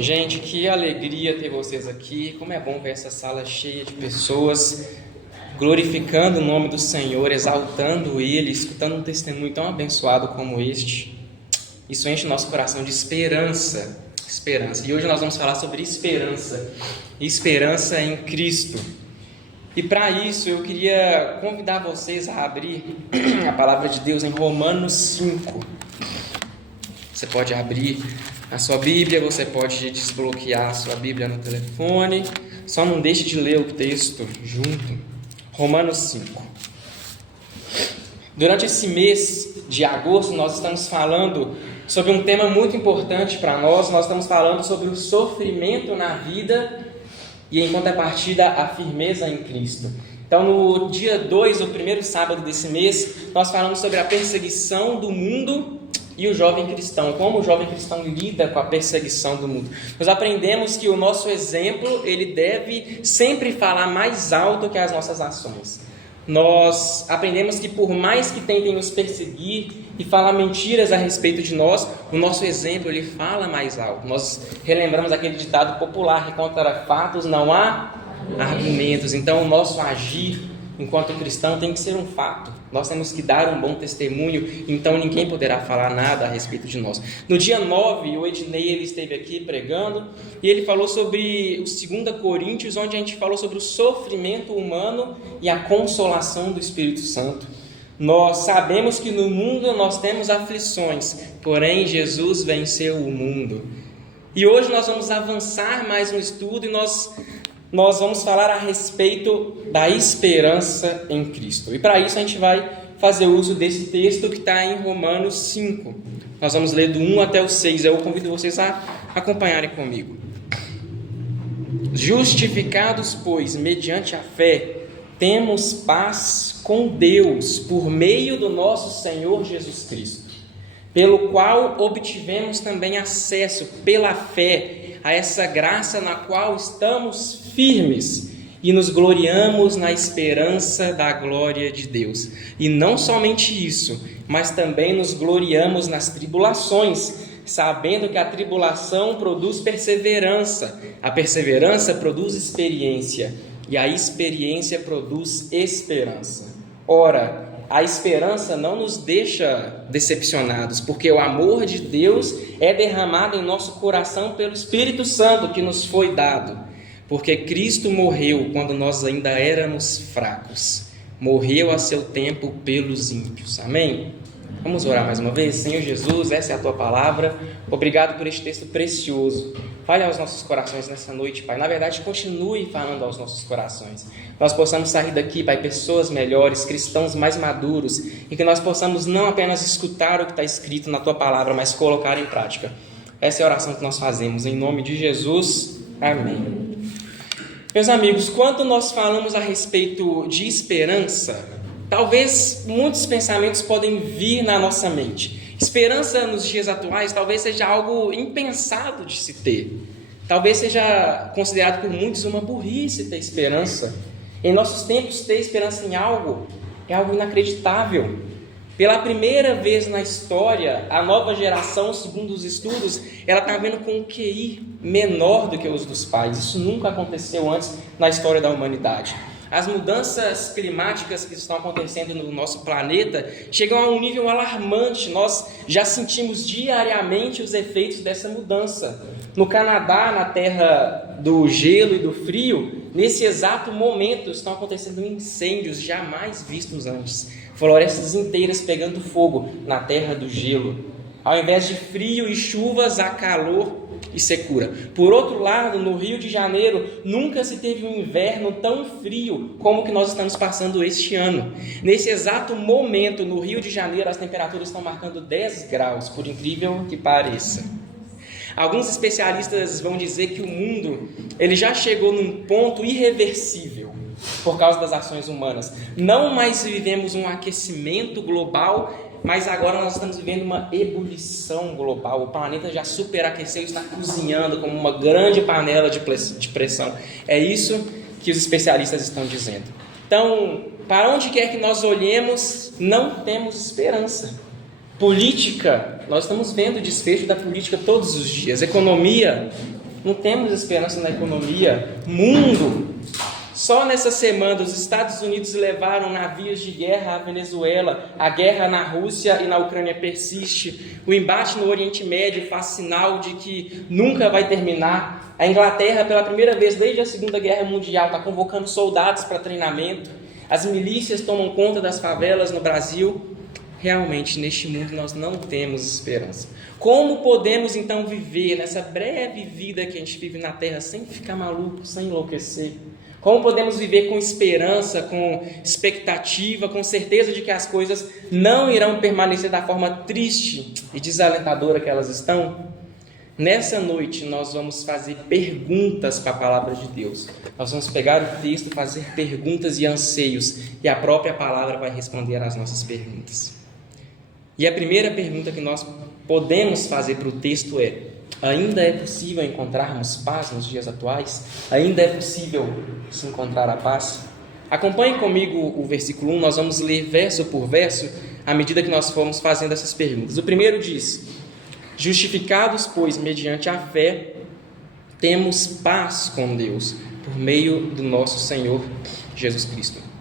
Gente, que alegria ter vocês aqui. Como é bom ver essa sala cheia de pessoas glorificando o nome do Senhor, exaltando Ele, escutando um testemunho tão abençoado como este. Isso enche o nosso coração de esperança. Esperança. E hoje nós vamos falar sobre esperança. Esperança em Cristo. E para isso eu queria convidar vocês a abrir a palavra de Deus em Romanos 5. Você pode abrir a sua Bíblia, você pode desbloquear a sua Bíblia no telefone, só não deixe de ler o texto junto. Romanos 5. Durante esse mês de agosto nós estamos falando sobre um tema muito importante para nós. Nós estamos falando sobre o sofrimento na vida e em contrapartida a firmeza em Cristo. Então no dia 2, o primeiro sábado desse mês, nós falamos sobre a perseguição do mundo e o jovem cristão, como o jovem cristão lida com a perseguição do mundo. Nós aprendemos que o nosso exemplo, ele deve sempre falar mais alto que as nossas ações. Nós aprendemos que por mais que tentem nos perseguir e falar mentiras a respeito de nós, o nosso exemplo, ele fala mais alto. Nós relembramos aquele ditado popular que contra fatos não há argumentos. Então o nosso agir enquanto cristão tem que ser um fato. Nós temos que dar um bom testemunho, então ninguém poderá falar nada a respeito de nós. No dia 9, o Ednei ele esteve aqui pregando e ele falou sobre o 2 Coríntios, onde a gente falou sobre o sofrimento humano e a consolação do Espírito Santo. Nós sabemos que no mundo nós temos aflições, porém Jesus venceu o mundo. E hoje nós vamos avançar mais no estudo e nós vamos falar a respeito da esperança em Cristo. E para isso a gente vai fazer uso desse texto que está em Romanos 5. Nós vamos ler do 1 até o 6. Eu convido vocês a acompanharem comigo. Justificados, pois, mediante a fé, temos paz com Deus por meio do nosso Senhor Jesus Cristo, pelo qual obtivemos também acesso pela fé a essa graça na qual estamos firmes e nos gloriamos na esperança da glória de Deus. E não somente isso, mas também nos gloriamos nas tribulações, sabendo que a tribulação produz perseverança, a perseverança produz experiência, e a experiência produz esperança. Ora, a esperança não nos deixa decepcionados, porque o amor de Deus é derramado em nosso coração pelo Espírito Santo que nos foi dado. Porque Cristo morreu quando nós ainda éramos fracos. Morreu a seu tempo pelos ímpios. Amém? Vamos orar mais uma vez? Senhor Jesus, essa é a Tua palavra. Obrigado por este texto precioso. Fale aos nossos corações nessa noite, Pai. Na verdade, continue falando aos nossos corações. Nós possamos sair daqui, Pai, pessoas melhores, cristãos mais maduros, e que nós possamos não apenas escutar o que está escrito na Tua palavra, mas colocar em prática. Essa é a oração que nós fazemos. Em nome de Jesus. Amém. Meus amigos, quando nós falamos a respeito de esperança, talvez muitos pensamentos podem vir na nossa mente. Esperança nos dias atuais talvez seja algo impensado de se ter. Talvez seja considerado por muitos uma burrice ter esperança. Em nossos tempos, ter esperança em algo é algo inacreditável. Pela primeira vez na história, a nova geração, segundo os estudos, ela está vendo com um QI menor do que os dos pais. Isso nunca aconteceu antes na história da humanidade. As mudanças climáticas que estão acontecendo no nosso planeta chegam a um nível alarmante. Nós já sentimos diariamente os efeitos dessa mudança. No Canadá, na terra do gelo e do frio, nesse exato momento estão acontecendo incêndios jamais vistos antes. Florestas inteiras pegando fogo na terra do gelo. Ao invés de frio e chuvas, há calor e secura. Por outro lado, no Rio de Janeiro, nunca se teve um inverno tão frio como o que nós estamos passando este ano. Nesse exato momento, no Rio de Janeiro, as temperaturas estão marcando 10 graus, por incrível que pareça. Alguns especialistas vão dizer que o mundo ele já chegou num ponto irreversível por causa das ações humanas. Não mais vivemos um aquecimento global, mas agora nós estamos vivendo uma ebulição global. O planeta já superaqueceu e está cozinhando como uma grande panela de pressão. É isso que os especialistas estão dizendo. Então, para onde quer que nós olhemos, não temos esperança. Política, nós estamos vendo o desfecho da política todos os dias. Economia, não temos esperança na economia. Mundo, só nessa semana os Estados Unidos levaram navios de guerra à Venezuela, a guerra na Rússia e na Ucrânia persiste, o embate no Oriente Médio faz sinal de que nunca vai terminar. A Inglaterra, pela primeira vez desde a Segunda Guerra Mundial, está convocando soldados para treinamento. As milícias tomam conta das favelas no Brasil. Realmente, neste mundo nós não temos esperança. Como podemos então viver nessa breve vida que a gente vive na Terra sem ficar maluco, sem enlouquecer? Como podemos viver com esperança, com expectativa, com certeza de que as coisas não irão permanecer da forma triste e desalentadora que elas estão? Nessa noite nós vamos fazer perguntas para a palavra de Deus. Nós vamos pegar o texto, fazer perguntas e anseios, e a própria palavra vai responder às nossas perguntas. E a primeira pergunta que nós podemos fazer para o texto é: ainda é possível encontrarmos paz nos dias atuais? Ainda é possível se encontrar a paz? Acompanhe comigo o versículo 1, nós vamos ler verso por verso à medida que nós formos fazendo essas perguntas. O primeiro diz: justificados, pois, mediante a fé, temos paz com Deus, por meio do nosso Senhor Jesus Cristo.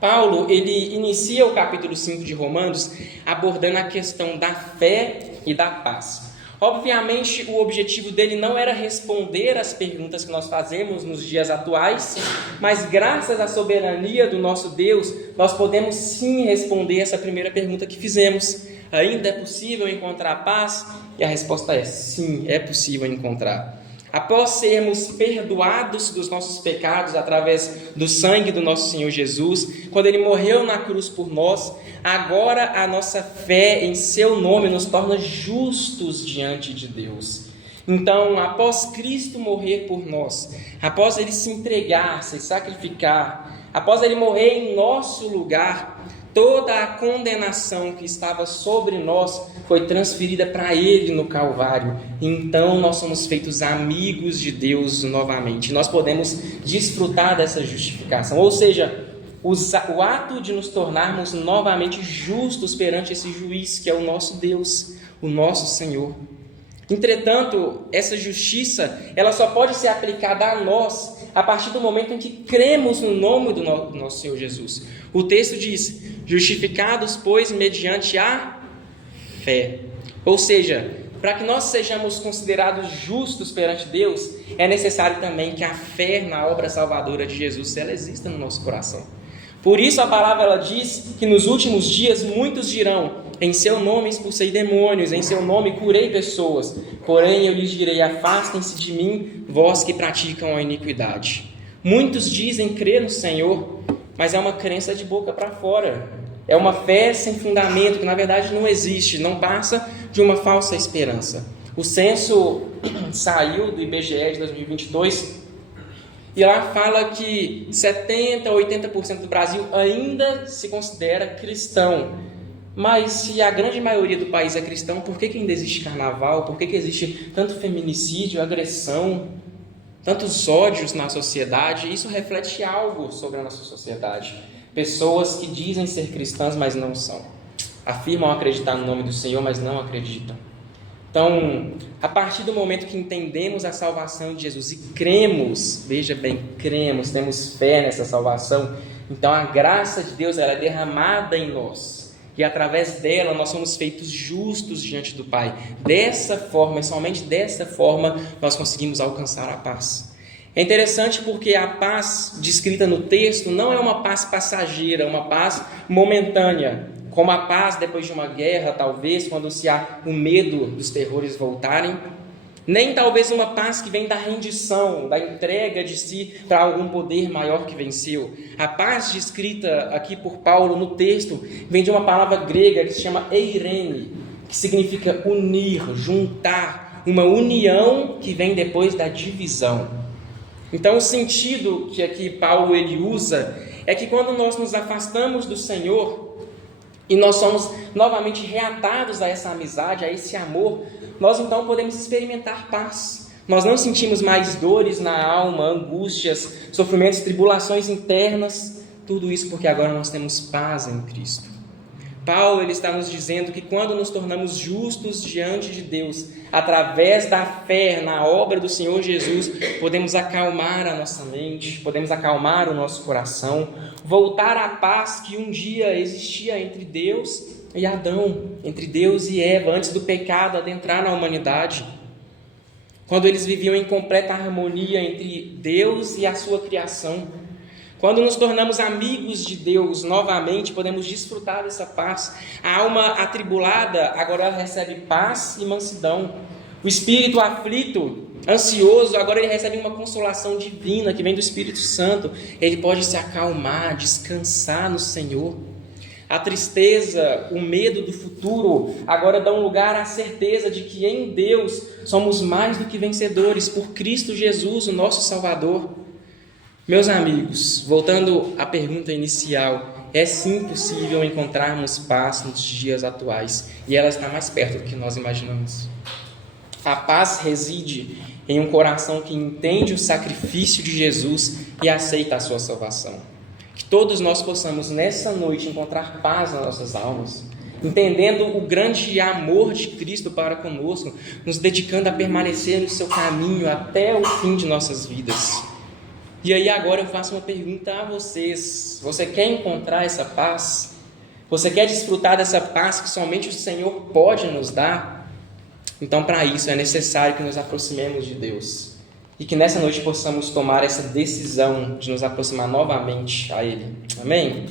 Paulo, ele inicia o capítulo 5 de Romanos abordando a questão da fé e da paz. Obviamente, o objetivo dele não era responder às perguntas que nós fazemos nos dias atuais, mas graças à soberania do nosso Deus, nós podemos sim responder essa primeira pergunta que fizemos. Ainda é possível encontrar paz? E a resposta é sim, é possível encontrar. Após sermos perdoados dos nossos pecados através do sangue do nosso Senhor Jesus, quando Ele morreu na cruz por nós, agora a nossa fé em Seu nome nos torna justos diante de Deus. Então, após Cristo morrer por nós, após Ele se entregar, se sacrificar, após Ele morrer em nosso lugar, toda a condenação que estava sobre nós foi transferida para Ele no Calvário. Então nós somos feitos amigos de Deus novamente. Nós podemos desfrutar dessa justificação. Ou seja, o ato de nos tornarmos novamente justos perante esse juiz, que é o nosso Deus, o nosso Senhor. Entretanto, essa justiça, ela só pode ser aplicada a nós a partir do momento em que cremos no nome do nosso Senhor Jesus. O texto diz: justificados, pois, mediante a fé. Ou seja, para que nós sejamos considerados justos perante Deus, é necessário também que a fé na obra salvadora de Jesus, ela exista no nosso coração. Por isso a palavra ela diz que nos últimos dias muitos dirão: em seu nome expulsei demônios, em seu nome curei pessoas. Porém eu lhes direi: afastem-se de mim, vós que praticam a iniquidade. Muitos dizem crer no Senhor, mas é uma crença de boca para fora. É uma fé sem fundamento, que na verdade não existe, não passa de uma falsa esperança. O censo saiu do IBGE de 2022 e lá fala que 70% a 80% do Brasil ainda se considera cristão. Mas se a grande maioria do país é cristão, por que ainda existe carnaval? Por que existe tanto feminicídio, agressão, tantos ódios na sociedade? Isso reflete algo sobre a nossa sociedade. Pessoas que dizem ser cristãs, mas não são. Afirmam acreditar no nome do Senhor, mas não acreditam. Então, a partir do momento que entendemos a salvação de Jesus e cremos, veja bem, cremos, temos fé nessa salvação, então a graça de Deus ela é derramada em nós. E através dela nós somos feitos justos diante do Pai. Dessa forma, e somente dessa forma, nós conseguimos alcançar a paz. É interessante porque a paz descrita no texto não é uma paz passageira, uma paz momentânea, como a paz depois de uma guerra, talvez, quando se há o medo dos terrores voltarem. Nem talvez uma paz que vem da rendição, da entrega de si para algum poder maior que venceu. A paz descrita aqui por Paulo no texto vem de uma palavra grega que se chama eirene, que significa unir, juntar, uma união que vem depois da divisão. Então o sentido que aqui Paulo ele usa é que quando nós nos afastamos do Senhor e nós somos novamente reatados a essa amizade, a esse amor, nós então podemos experimentar paz. Nós não sentimos mais dores na alma, angústias, sofrimentos, tribulações internas, tudo isso porque agora nós temos paz em Cristo. Paulo ele está nos dizendo que quando nos tornamos justos diante de Deus, através da fé na obra do Senhor Jesus, podemos acalmar a nossa mente, podemos acalmar o nosso coração, voltar à paz que um dia existia entre Deus e Adão, entre Deus e Eva, antes do pecado adentrar na humanidade. Quando eles viviam em completa harmonia entre Deus e a sua criação. Quando nos tornamos amigos de Deus novamente, podemos desfrutar dessa paz. A alma atribulada agora recebe paz e mansidão. O espírito aflito, ansioso, agora ele recebe uma consolação divina que vem do Espírito Santo. Ele pode se acalmar, descansar no Senhor. A tristeza, o medo do futuro, agora dão lugar à certeza de que em Deus somos mais do que vencedores por Cristo Jesus, o nosso Salvador. Meus amigos, voltando à pergunta inicial, é sim possível encontrarmos paz nos dias atuais, e ela está mais perto do que nós imaginamos. A paz reside em um coração que entende o sacrifício de Jesus e aceita a sua salvação. Que todos nós possamos nessa noite encontrar paz nas nossas almas, entendendo o grande amor de Cristo para conosco, nos dedicando a permanecer no seu caminho até o fim de nossas vidas. E aí agora eu faço uma pergunta a vocês. Você quer encontrar essa paz? Você quer desfrutar dessa paz que somente o Senhor pode nos dar? Então, para isso é necessário que nos aproximemos de Deus. E que nessa noite possamos tomar essa decisão de nos aproximar novamente a Ele. Amém?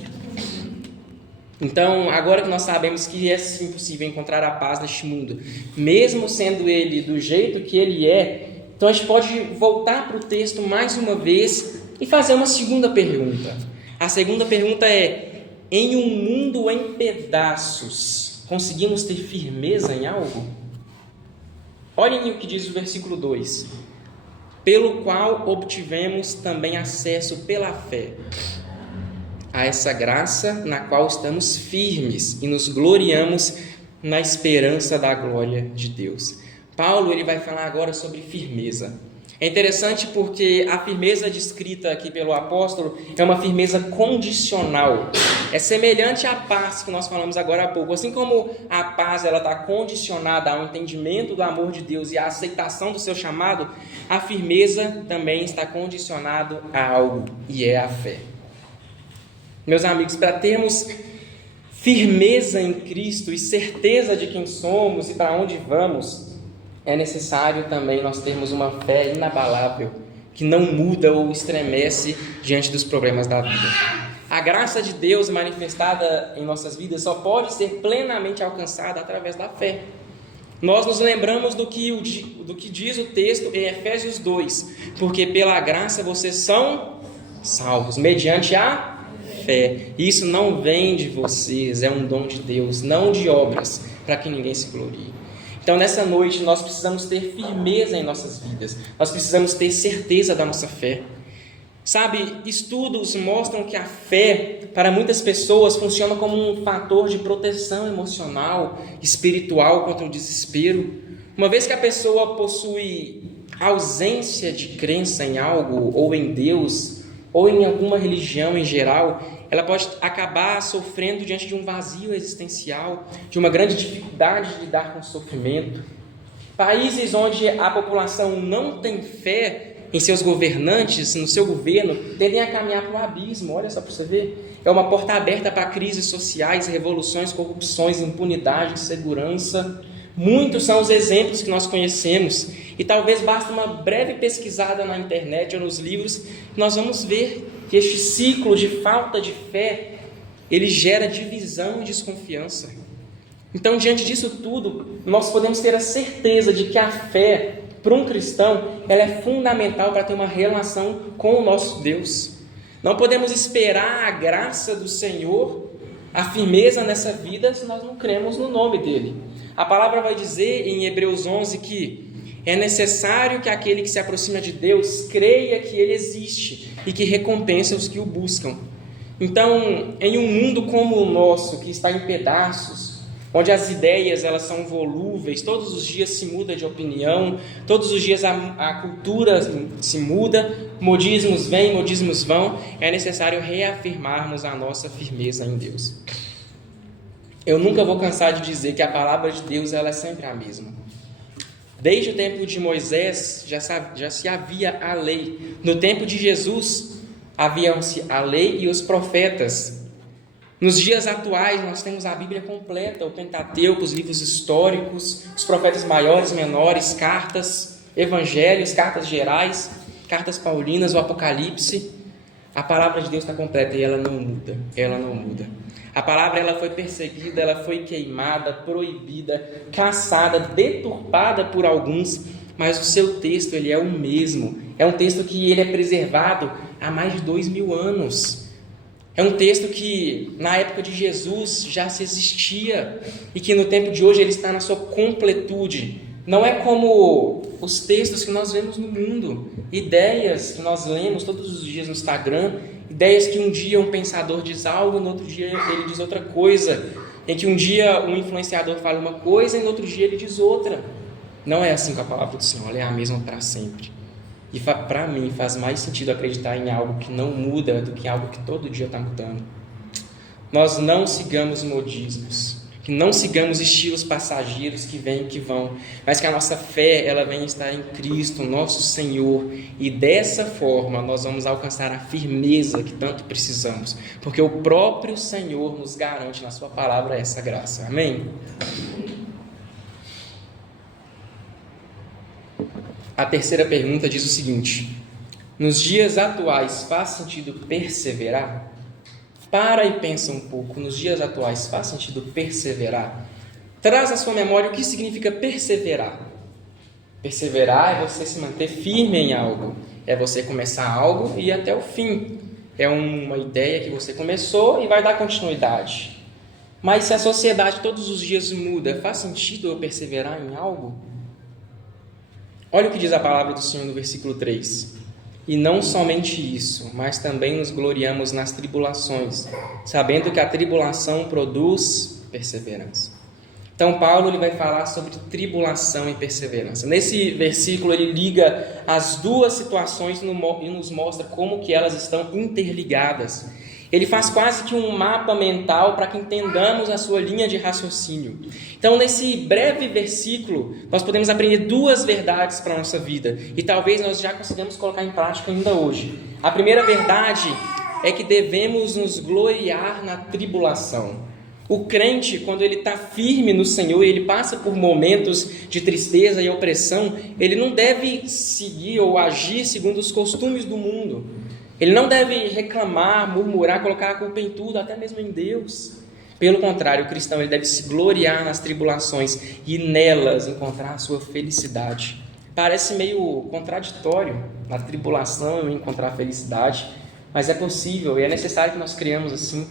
Então, agora que nós sabemos que é sim possível encontrar a paz neste mundo, mesmo sendo Ele do jeito que Ele é, então a gente pode voltar para o texto mais uma vez e fazer uma segunda pergunta. A segunda pergunta é: em um mundo em pedaços, conseguimos ter firmeza em algo? Olhem o que diz o versículo 2. Pelo qual obtivemos também acesso pela fé a essa graça na qual estamos firmes e nos gloriamos na esperança da glória de Deus. Paulo ele vai falar agora sobre firmeza. É interessante porque a firmeza descrita aqui pelo apóstolo é uma firmeza condicional. É semelhante à paz que nós falamos agora há pouco. Assim como a paz ela está condicionada ao entendimento do amor de Deus e à aceitação do seu chamado, a firmeza também está condicionada a algo, e é a fé. Meus amigos, para termos firmeza em Cristo e certeza de quem somos e para onde vamos, é necessário também nós termos uma fé inabalável, que não muda ou estremece diante dos problemas da vida. A graça de Deus manifestada em nossas vidas só pode ser plenamente alcançada através da fé. Nós nos lembramos do que diz o texto em Efésios 2, porque pela graça vocês são salvos, mediante a fé. Isso não vem de vocês, é um dom de Deus, não de obras, para que ninguém se glorie. Então, nessa noite, nós precisamos ter firmeza em nossas vidas. Nós precisamos ter certeza da nossa fé. Sabe, estudos mostram que a fé, para muitas pessoas, funciona como um fator de proteção emocional, espiritual contra o desespero. Uma vez que a pessoa possui ausência de crença em algo, ou em Deus, ou em alguma religião em geral, ela pode acabar sofrendo diante de um vazio existencial, de uma grande dificuldade de lidar com o sofrimento. Países onde a população não tem fé em seus governantes, no seu governo, tendem a caminhar para o abismo. Olha só para você ver. É uma porta aberta para crises sociais, revoluções, corrupções, impunidade, insegurança. Muitos são os exemplos que nós conhecemos. E talvez basta uma breve pesquisada na internet ou nos livros, que nós vamos ver que este ciclo de falta de fé, ele gera divisão e desconfiança. Então, diante disso tudo, nós podemos ter a certeza de que a fé, para um cristão, ela é fundamental para ter uma relação com o nosso Deus. Não podemos esperar a graça do Senhor, a firmeza nessa vida, se nós não cremos no nome dEle. A palavra vai dizer em Hebreus 11 que é necessário que aquele que se aproxima de Deus creia que Ele existe e que recompensa os que o buscam. Então, em um mundo como o nosso, que está em pedaços, onde as ideias elas são volúveis, todos os dias se muda de opinião, todos os dias a cultura se muda, modismos vêm, modismos vão, é necessário reafirmarmos a nossa firmeza em Deus. Eu nunca vou cansar de dizer que a palavra de Deus ela é sempre a mesma. Desde o tempo de Moisés já se havia a lei. No tempo de Jesus haviam-se a lei e os profetas. Nos dias atuais nós temos a Bíblia completa, o Pentateuco, os livros históricos, os profetas maiores, menores, cartas, evangelhos, cartas gerais, cartas paulinas, o Apocalipse. A palavra de Deus está completa e ela não muda, A palavra ela foi perseguida, ela foi queimada, proibida, caçada, deturpada por alguns, mas o seu texto ele é o mesmo. É um texto que ele é preservado há mais de 2000 anos. É um texto que na época de Jesus já se existia e que no tempo de hoje ele está na sua completude. Não é como os textos que nós vemos no mundo, ideias que nós lemos todos os dias no Instagram, ideias que um dia um pensador diz algo, no outro dia ele diz outra coisa, em que um dia um influenciador fala uma coisa e no outro dia ele diz outra. Não é assim com a palavra do Senhor, ela é a mesma para sempre. E para mim faz mais sentido acreditar em algo que não muda do que algo que todo dia está mudando. Nós não sigamos modismos, que não sigamos estilos passageiros que vêm e que vão, mas que a nossa fé ela venha estar em Cristo, nosso Senhor, e dessa forma nós vamos alcançar a firmeza que tanto precisamos, porque o próprio Senhor nos garante na sua palavra essa graça. Amém? A terceira pergunta diz o seguinte: nos dias atuais faz sentido perseverar? Para e pensa um pouco, nos dias atuais faz sentido perseverar? Traz à sua memória o que significa perseverar. Perseverar é você se manter firme em algo, é você começar algo e ir até o fim. É uma ideia que você começou e vai dar continuidade. Mas se a sociedade todos os dias muda, faz sentido eu perseverar em algo? Olha o que diz a palavra do Senhor no versículo 3. E não somente isso, mas também nos gloriamos nas tribulações, sabendo que a tribulação produz perseverança. Então Paulo ele vai falar sobre tribulação e perseverança. Nesse versículo ele liga as duas situações e nos mostra como que elas estão interligadas. Ele faz quase que um mapa mental para que entendamos a sua linha de raciocínio. Então, nesse breve versículo, nós podemos aprender duas verdades para a nossa vida. E talvez nós já consigamos colocar em prática ainda hoje. A primeira verdade é que devemos nos gloriar na tribulação. O crente, quando ele está firme no Senhor e ele passa por momentos de tristeza e opressão, ele não deve seguir ou agir segundo os costumes do mundo. Ele não deve reclamar, murmurar, colocar a culpa em tudo, até mesmo em Deus. Pelo contrário, o cristão ele deve se gloriar nas tribulações e nelas encontrar a sua felicidade. Parece meio contraditório na tribulação eu encontrar a felicidade, mas é possível e é necessário que nós criamos assim.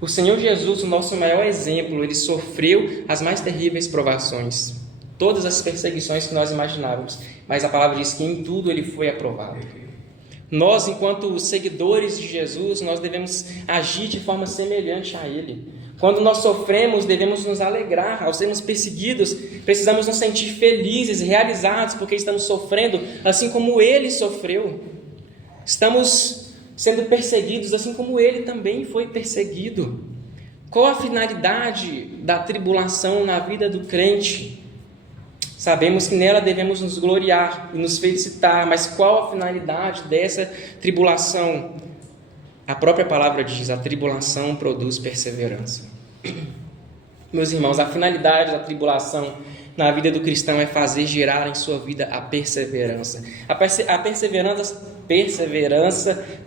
O Senhor Jesus, o nosso maior exemplo, ele sofreu as mais terríveis provações, todas as perseguições que nós imaginávamos, mas a palavra diz que em tudo ele foi aprovado. Nós, enquanto seguidores de Jesus, nós devemos agir de forma semelhante a Ele. Quando nós sofremos, devemos nos alegrar. Ao sermos perseguidos, precisamos nos sentir felizes, realizados, porque estamos sofrendo assim como Ele sofreu. Estamos sendo perseguidos assim como Ele também foi perseguido. Qual a finalidade da tribulação na vida do crente? Sabemos que nela devemos nos gloriar e nos felicitar, mas qual a finalidade dessa tribulação? A própria palavra diz, a tribulação produz perseverança. Meus irmãos, a finalidade da tribulação na vida do cristão é fazer gerar em sua vida a perseverança. A perseverança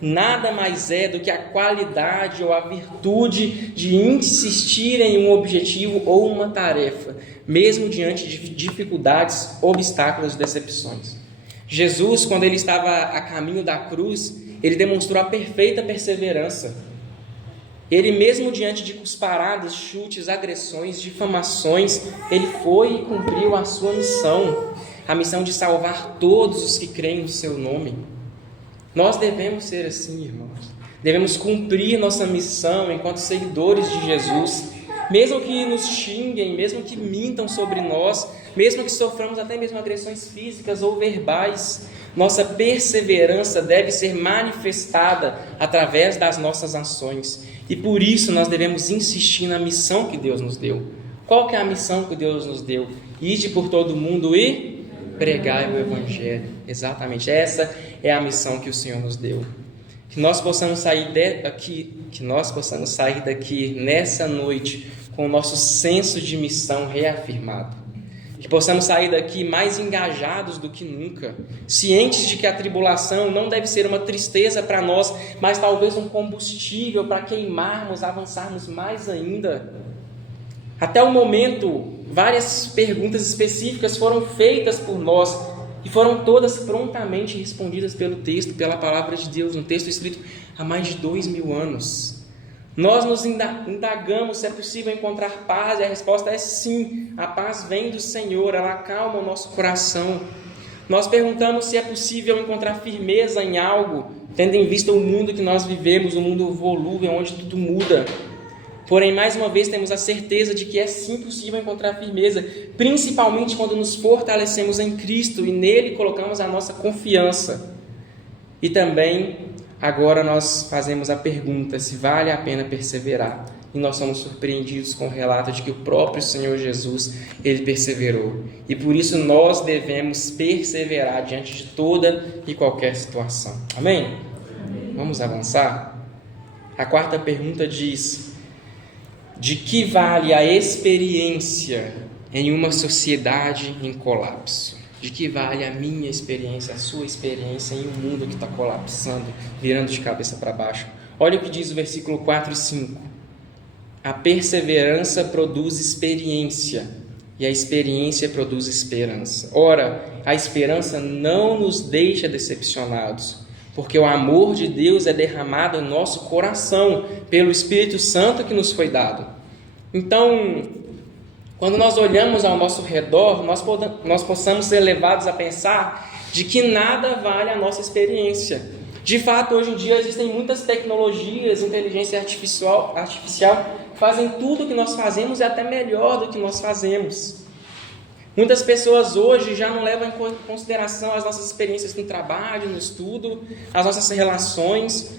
nada mais é do que a qualidade ou a virtude de insistir em um objetivo ou uma tarefa, mesmo diante de dificuldades, obstáculos e decepções. Jesus, quando ele estava a caminho da cruz, ele demonstrou a perfeita perseverança. Ele mesmo diante de cusparadas, chutes, agressões, difamações, ele foi e cumpriu a sua missão, a missão de salvar todos os que creem no seu nome. Nós devemos ser assim, irmãos. Devemos cumprir nossa missão enquanto seguidores de Jesus, mesmo que nos xinguem, mesmo que mintam sobre nós, mesmo que soframos até mesmo agressões físicas ou verbais. Nossa perseverança deve ser manifestada através das nossas ações. E por isso nós devemos insistir na missão que Deus nos deu. Qual que é a missão que Deus nos deu? Ide por todo mundo e pregai o Evangelho. Exatamente, essa é a missão que o Senhor nos deu. Que nós possamos sair daqui nessa noite com o nosso senso de missão reafirmado. Que possamos sair daqui mais engajados do que nunca, cientes de que a tribulação não deve ser uma tristeza para nós, mas talvez um combustível para queimarmos, avançarmos mais ainda. Até o momento, várias perguntas específicas foram feitas por nós e foram todas prontamente respondidas pelo texto, pela palavra de Deus, um texto escrito há mais de 2000 anos. Nós nos indagamos se é possível encontrar paz, e a resposta é sim. A paz vem do Senhor, ela acalma o nosso coração. Nós perguntamos se é possível encontrar firmeza em algo, tendo em vista o mundo que nós vivemos, um mundo volúvel, onde tudo muda. Porém, mais uma vez, temos a certeza de que é sim possível encontrar firmeza, principalmente quando nos fortalecemos em Cristo e nele colocamos a nossa confiança. E também, agora nós fazemos a pergunta se vale a pena perseverar. E nós somos surpreendidos com o relato de que o próprio Senhor Jesus, ele perseverou. E por isso nós devemos perseverar diante de toda e qualquer situação. Amém? Vamos avançar? A quarta pergunta diz: de que vale a experiência em uma sociedade em colapso? De que vale a minha experiência, a sua experiência em um mundo que está colapsando, virando de cabeça para baixo? Olha o que diz o versículo 4 e 5. A perseverança produz experiência, e a experiência produz esperança. Ora, a esperança não nos deixa decepcionados, porque o amor de Deus é derramado em nosso coração pelo Espírito Santo que nos foi dado. Então, quando nós olhamos ao nosso redor, nós possamos ser levados a pensar de que nada vale a nossa experiência. De fato, hoje em dia existem muitas tecnologias, inteligência artificial que fazem tudo o que nós fazemos e até melhor do que nós fazemos. Muitas pessoas hoje já não levam em consideração as nossas experiências no trabalho, no estudo, as nossas relações.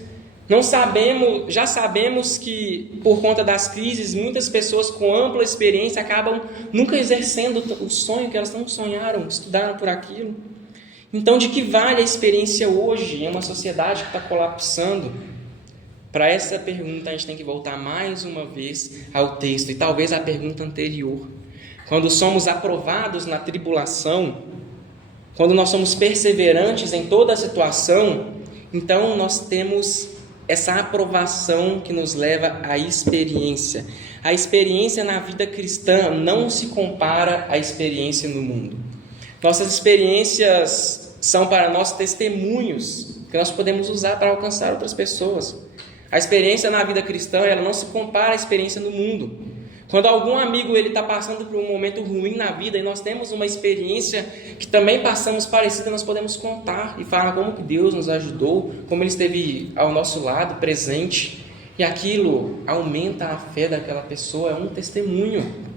Já sabemos que, por conta das crises, muitas pessoas com ampla experiência acabam nunca exercendo o sonho que elas não sonharam, estudaram por aquilo. Então, de que vale a experiência hoje em uma sociedade que está colapsando? Para essa pergunta, a gente tem que voltar mais uma vez ao texto e talvez à pergunta anterior. Quando somos aprovados na tribulação, quando nós somos perseverantes em toda a situação, então nós temos essa aprovação que nos leva à experiência. A experiência na vida cristã não se compara à experiência no mundo. Nossas experiências são para nós testemunhos que nós podemos usar para alcançar outras pessoas. A experiência na vida cristã, ela não se compara à experiência no mundo. Quando algum amigo está passando por um momento ruim na vida e nós temos uma experiência que também passamos parecida, nós podemos contar e falar como que Deus nos ajudou, como Ele esteve ao nosso lado, presente. E aquilo aumenta a fé daquela pessoa, é um testemunho.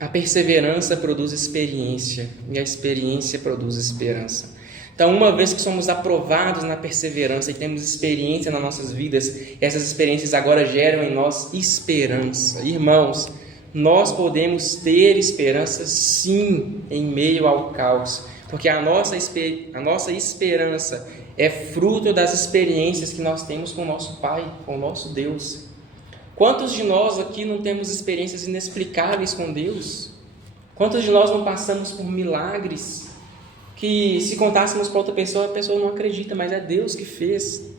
A perseverança produz experiência e a experiência produz esperança. Então, uma vez que somos aprovados na perseverança e temos experiência nas nossas vidas, essas experiências agora geram em nós esperança. Irmãos, nós podemos ter esperança sim em meio ao caos, porque a nossa esperança é fruto das experiências que nós temos com o nosso Pai, com o nosso Deus. Quantos de nós aqui não temos experiências inexplicáveis com Deus? Quantos de nós não passamos por milagres que, se contássemos para outra pessoa, a pessoa não acredita, mas é Deus que fez?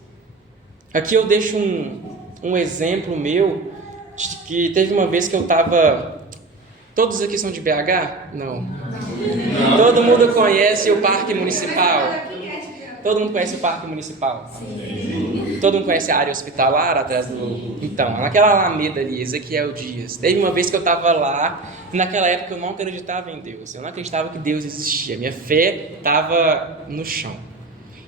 Aqui eu deixo um exemplo meu, de que teve uma vez que eu estava... Todos aqui são de BH? Não. Todo mundo conhece o Parque Municipal? Todo mundo conhece o Parque Municipal? Sim. Todo mundo conhece a área hospitalar atrás do... Então, naquela alameda ali, Ezequiel Dias. Teve uma vez que eu estava lá, e naquela época eu não acreditava em Deus. Eu não acreditava que Deus existia. Minha fé estava no chão.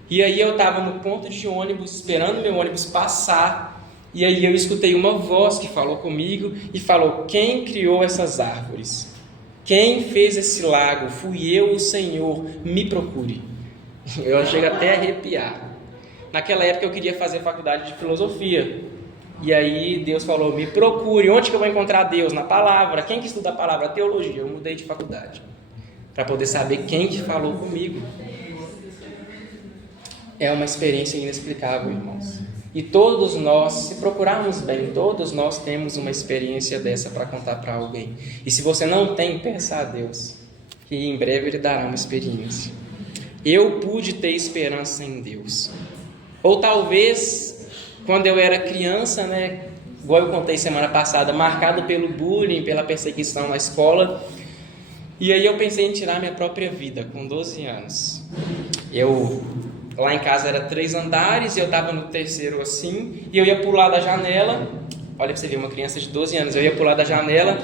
E aí eu estava no ponto de ônibus, esperando meu ônibus passar. E aí eu escutei uma voz que falou comigo e falou: quem criou essas árvores? Quem fez esse lago? Fui eu, o Senhor. Me procure. Eu chego até a arrepiar. Naquela época eu queria fazer faculdade de filosofia. E aí Deus falou, me procure. Onde que eu vou encontrar Deus? Na palavra. Quem que estuda a palavra? A teologia. Eu mudei de faculdade para poder saber quem que falou comigo. É uma experiência inexplicável, irmãos. E todos nós, se procurarmos bem, todos nós temos uma experiência dessa para contar para alguém. E se você não tem, peça a Deus, que em breve Ele dará uma experiência. Eu pude ter esperança em Deus. Ou talvez, quando eu era criança, igual eu contei semana passada, marcado pelo bullying, pela perseguição na escola, e aí eu pensei em tirar minha própria vida, com 12 anos. Lá em casa era 3 andares, e eu estava no terceiro assim, e eu ia pular da janela. Olha para você ver, uma criança de 12 anos, eu ia pular da janela.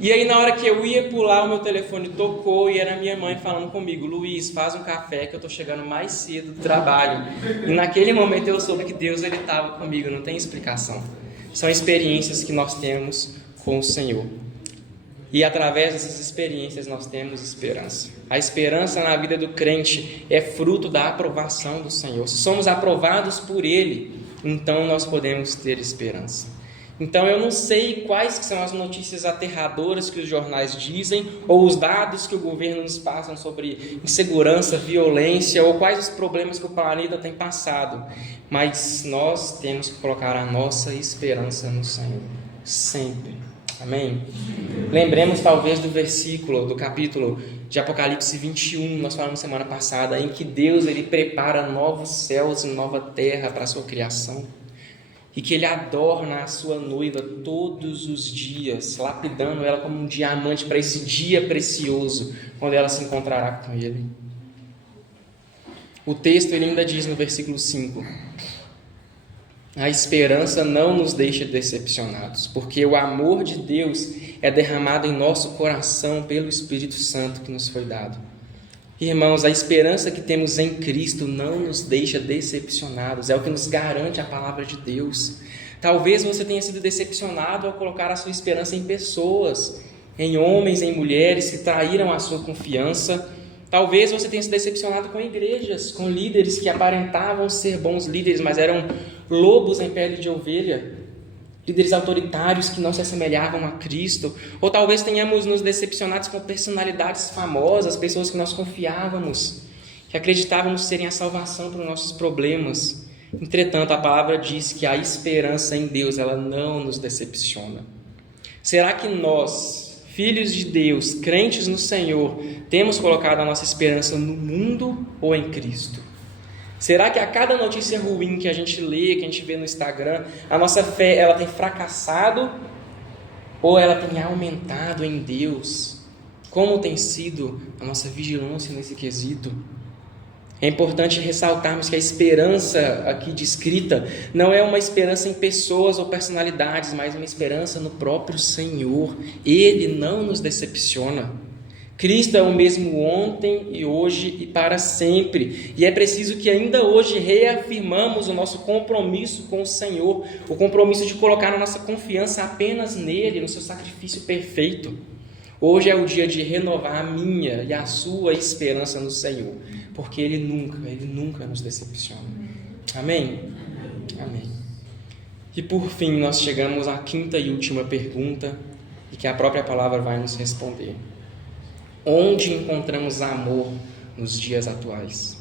E aí na hora que eu ia pular, o meu telefone tocou e era minha mãe falando comigo, Luiz, faz um café que eu estou chegando mais cedo do trabalho. E naquele momento eu soube que Deus estava comigo, não tem explicação. São experiências que nós temos com o Senhor. E através dessas experiências nós temos esperança. A esperança na vida do crente é fruto da aprovação do Senhor. Se somos aprovados por Ele, então nós podemos ter esperança. Então eu não sei quais que são as notícias aterradoras que os jornais dizem, ou os dados que o governo nos passa sobre insegurança, violência, ou quais os problemas que o planeta tem passado. Mas nós temos que colocar a nossa esperança no Senhor, sempre. Amém? Lembremos talvez do versículo, do capítulo de Apocalipse 21, nós falamos semana passada, em que Deus Ele prepara novos céus e nova terra para a sua criação. E que Ele adorna a sua noiva todos os dias, lapidando ela como um diamante para esse dia precioso, quando ela se encontrará com Ele. O texto ele ainda diz no versículo 5, a esperança não nos deixa decepcionados, porque o amor de Deus é derramado em nosso coração pelo Espírito Santo que nos foi dado. Irmãos, a esperança que temos em Cristo não nos deixa decepcionados, é o que nos garante a palavra de Deus. Talvez você tenha sido decepcionado ao colocar a sua esperança em pessoas, em homens, em mulheres que traíram a sua confiança. Talvez você tenha se decepcionado com igrejas, com líderes que aparentavam ser bons líderes, mas eram lobos em pele de ovelha, líderes autoritários que não se assemelhavam a Cristo. Ou talvez tenhamos nos decepcionado com personalidades famosas, pessoas que nós confiávamos, que acreditávamos serem a salvação para os nossos problemas. Entretanto, a palavra diz que a esperança em Deus, ela não nos decepciona. Será que nós, filhos de Deus, crentes no Senhor, temos colocado a nossa esperança no mundo ou em Cristo? Será que a cada notícia ruim que a gente lê, que a gente vê no Instagram, a nossa fé ela tem fracassado ou ela tem aumentado em Deus? Como tem sido a nossa vigilância nesse quesito? É importante ressaltarmos que a esperança aqui descrita não é uma esperança em pessoas ou personalidades, mas uma esperança no próprio Senhor. Ele não nos decepciona. Cristo é o mesmo ontem e hoje e para sempre. E é preciso que ainda hoje reafirmamos o nosso compromisso com o Senhor, o compromisso de colocar a nossa confiança apenas nele, no seu sacrifício perfeito. Hoje é o dia de renovar a minha e a sua esperança no Senhor, porque Ele nunca nos decepciona. Amém? Amém. E por fim, nós chegamos à quinta e última pergunta, e que a própria palavra vai nos responder. Onde encontramos amor nos dias atuais?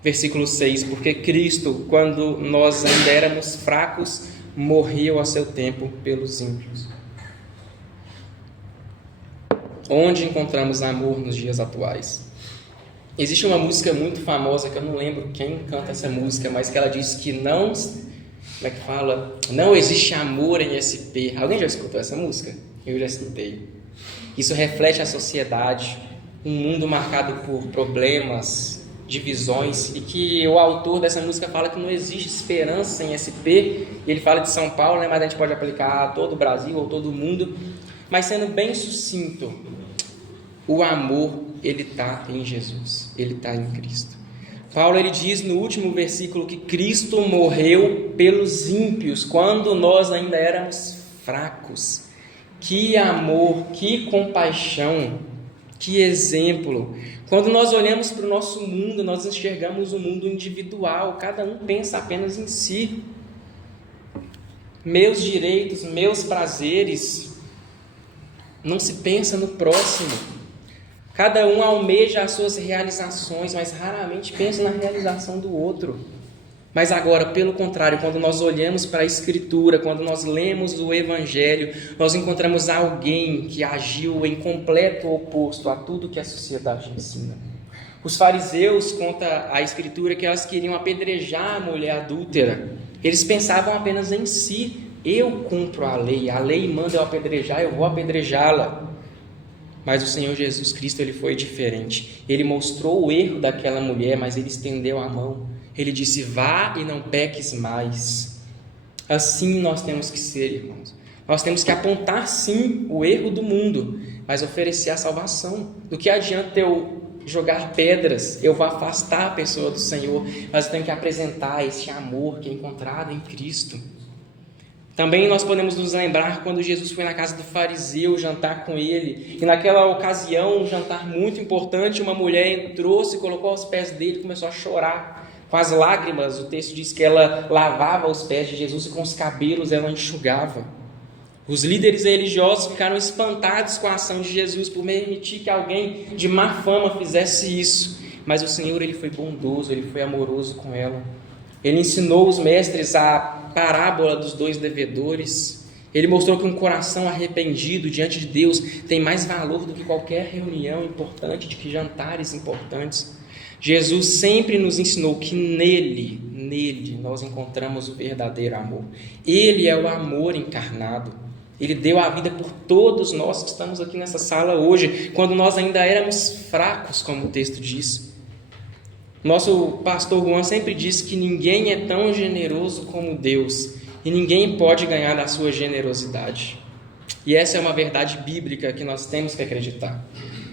Versículo 6, porque Cristo, quando nós ainda éramos fracos, morreu a seu tempo pelos ímpios. Onde encontramos amor nos dias atuais? Existe uma música muito famosa, que eu não lembro quem canta essa música, mas que ela diz que não... Como é que fala? Não existe amor em SP. Alguém já escutou essa música? Eu já escutei. Isso reflete a sociedade, um mundo marcado por problemas, divisões, e que o autor dessa música fala que não existe esperança em SP, e ele fala de São Paulo, mas a gente pode aplicar a todo o Brasil ou todo o mundo. Mas sendo bem sucinto, o amor, ele está em Jesus, ele está em Cristo. Paulo ele diz no último versículo que Cristo morreu pelos ímpios, quando nós ainda éramos fracos. Que amor, que compaixão, que exemplo. Quando nós olhamos para o nosso mundo, nós enxergamos um mundo individual, cada um pensa apenas em si. meus direitos, meus prazeres. Não se pensa no próximo. Cada um almeja as suas realizações, mas raramente pensa na realização do outro. Mas agora, pelo contrário, quando nós olhamos para a Escritura, quando nós lemos o Evangelho, nós encontramos alguém que agiu em completo oposto a tudo que a sociedade ensina. Os fariseus, conta a Escritura, que elas queriam apedrejar a mulher adúltera. Eles pensavam apenas em si. Eu cumpro a lei manda eu apedrejar, eu vou apedrejá-la. Mas o Senhor Jesus Cristo, ele foi diferente. Ele mostrou o erro daquela mulher, mas ele estendeu a mão. Ele disse: vá e não peques mais. Assim nós temos que ser, irmãos. Nós temos que apontar sim o erro do mundo, mas oferecer a salvação. Do que adianta eu jogar pedras? Eu vou afastar a pessoa do Senhor, mas eu tenho que apresentar esse amor que é encontrado em Cristo. Também nós podemos nos lembrar quando Jesus foi na casa do fariseu jantar com ele, e naquela ocasião, um jantar muito importante, uma mulher entrou, se colocou aos pés dele e começou a chorar com as lágrimas. O texto diz que ela lavava os pés de Jesus e com os cabelos ela enxugava. Os líderes religiosos ficaram espantados com a ação de Jesus por permitir que alguém de má fama fizesse isso, mas o Senhor, ele foi bondoso, ele foi amoroso com ela. Ele ensinou os mestres a parábola dos 2 devedores. Ele mostrou que um coração arrependido diante de Deus tem mais valor do que qualquer reunião importante, de que jantares importantes. Jesus sempre nos ensinou que nele nós encontramos o verdadeiro amor. Ele é o amor encarnado. Ele deu a vida por todos nós que estamos aqui nessa sala hoje, quando nós ainda éramos fracos, como o texto diz. Nosso pastor Juan sempre disse que ninguém é tão generoso como Deus, e ninguém pode ganhar da sua generosidade. E essa é uma verdade bíblica que nós temos que acreditar.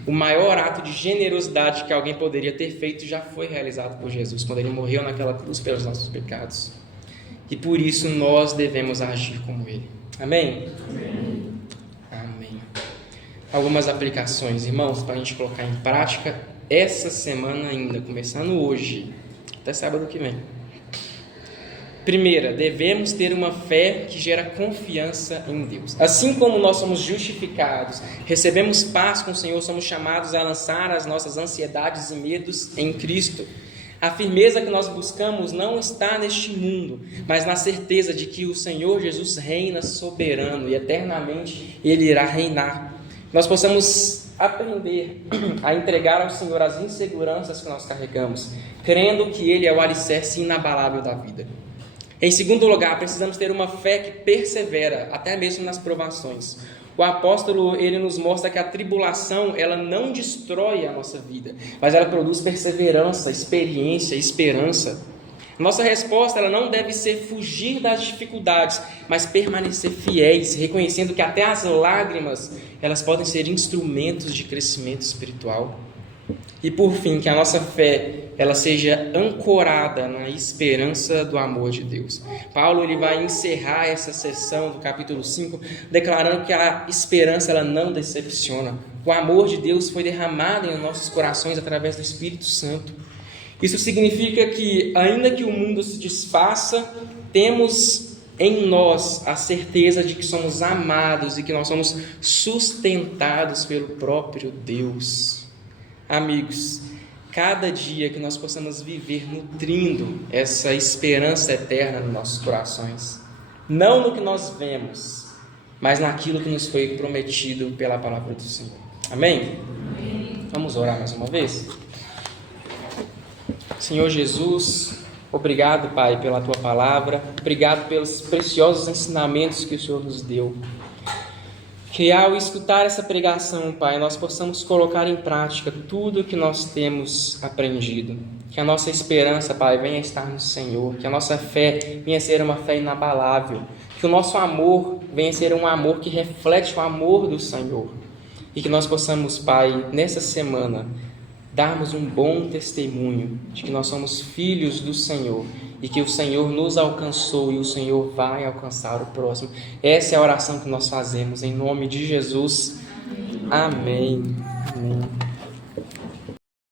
O maior ato de generosidade que alguém poderia ter feito já foi realizado por Jesus, quando ele morreu naquela cruz pelos nossos pecados. E por isso nós devemos agir como ele. Amém? Amém. Amém. Algumas aplicações, irmãos, para a gente colocar em prática essa semana ainda, começando hoje, até sábado que vem. Primeira, devemos ter uma fé que gera confiança em Deus. Assim como nós somos justificados, recebemos paz com o Senhor, somos chamados a lançar as nossas ansiedades e medos em Cristo. A firmeza que nós buscamos não está neste mundo, mas na certeza de que o Senhor Jesus reina soberano e eternamente Ele irá reinar. Nós possamos aprender a entregar ao Senhor as inseguranças que nós carregamos, crendo que Ele é o alicerce inabalável da vida. Em segundo lugar, precisamos ter uma fé que persevera, até mesmo nas provações. O apóstolo, ele nos mostra que a tribulação, ela não destrói a nossa vida, mas ela produz perseverança, experiência, esperança. Nossa resposta, ela não deve ser fugir das dificuldades, mas permanecer fiéis, reconhecendo que até as lágrimas, elas podem ser instrumentos de crescimento espiritual. E por fim, que a nossa fé, ela seja ancorada na esperança do amor de Deus. Paulo, ele vai encerrar essa sessão do capítulo 5, declarando que a esperança, ela não decepciona. O amor de Deus foi derramado em nossos corações através do Espírito Santo. Isso significa que, ainda que o mundo se desfaça, temos em nós a certeza de que somos amados e que nós somos sustentados pelo próprio Deus. Amigos, cada dia que nós possamos viver nutrindo essa esperança eterna nos nossos corações, não no que nós vemos, mas naquilo que nos foi prometido pela palavra do Senhor. Amém? Amém. Vamos orar mais uma vez? Senhor Jesus, obrigado, Pai, pela Tua palavra, obrigado pelos preciosos ensinamentos que o Senhor nos deu. Que ao escutar essa pregação, Pai, nós possamos colocar em prática tudo o que nós temos aprendido. Que a nossa esperança, Pai, venha estar no Senhor. Que a nossa fé venha ser uma fé inabalável. Que o nosso amor venha ser um amor que reflete o amor do Senhor. E que nós possamos, Pai, nessa semana, darmos um bom testemunho de que nós somos filhos do Senhor e que o Senhor nos alcançou e o Senhor vai alcançar o próximo. Essa é a oração que nós fazemos em nome de Jesus. Amém. Amém.